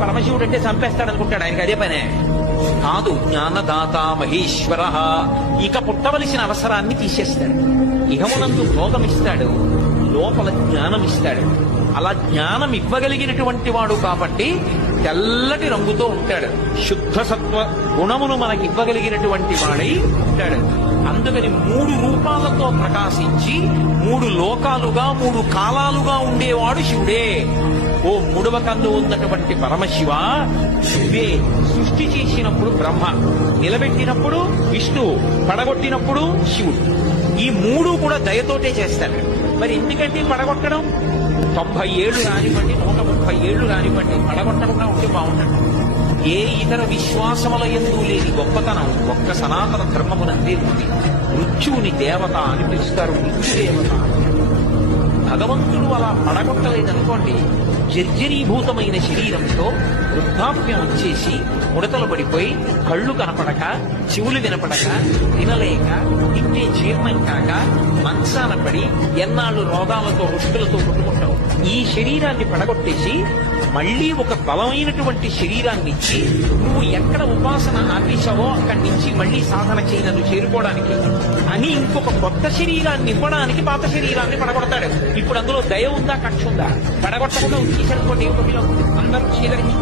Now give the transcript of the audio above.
పరమశివుడు అంటే చంపేస్తాడు అనుకుంటాడు, ఆయనకి అదే పనే కాదు. జ్ఞానదాత మహేశ్వర ఇక పుట్టవలసిన అవసరాన్ని తీసేస్తాడు. ఇహమునందు భోగమిస్తాడు, లోపల జ్ఞానం ఇస్తాడు. అలా జ్ఞానం ఇవ్వగలిగినటువంటి వాడు కాబట్టి తెల్లటి రంగుతో ఉంటాడు. శుద్ధ సత్వ గుణమును మనకి ఇవ్వగలిగినటువంటి వాడై ఉంటాడు. అందుకని 3 రూపాలతో ప్రకాశించి 3 లోకాలుగా 3 కాలాలుగా ఉండేవాడు శివుడే. ఓ 3వ కన్ను ఉన్నటువంటి పరమశివ శివే. సృష్టి చేసినప్పుడు బ్రహ్మ, నిలబెట్టినప్పుడు విష్ణువు, పడగొట్టినప్పుడు శివుడు. ఈ 3 కూడా దయతోటే చేస్తాడు. మరి ఎందుకంటే పడగొట్టడం 90 ఏళ్లు రానివ్వండి, 130 ఏళ్లు రానివ్వండి, పడగొట్టకుండా ఉంటే బాగుంటుంది. ఏ ఇతర విశ్వాసముల యందు లేని గొప్పతనం ఒక్క సనాతన ధర్మమునందే ఉంది. మృత్యువుని దేవత అని పిలుస్తారు, మృత్యుదేవత. భగవంతుడు అలా పడగొట్టలేదనుకోండి, జర్జరీభూతమైన శరీరంతో వృద్ధాప్యం వచ్చేసి ముడతలు పడిపోయి కళ్ళు కనపడక, చెవులు వినపడక, తినలేక, తింటే జీర్ణం కాక మంచాన పడి ఎన్నాళ్ళు రోగాలతో రుష్టులతో కొట్టుకుంటాం. ఈ శరీరాన్ని పడగొట్టేసి మళ్లీ ఒక బలమైనటువంటి శరీరాన్ని ఇచ్చి నువ్వు ఎక్కడ ఉపాసన ఆపేశావో అక్కడి నుంచి మళ్లీ సాధన చేయనను చేరుకోవడానికి అని ఇంకొక కొత్త శరీరాన్ని ఇవ్వడానికి పాత శరీరాన్ని పడగొడతాడు. ఇప్పుడు అందులో దయ ఉందా, కక్ష ఉందా? పడగొట్టకుండా ఉంచేసరికి అందరూ చీదరించి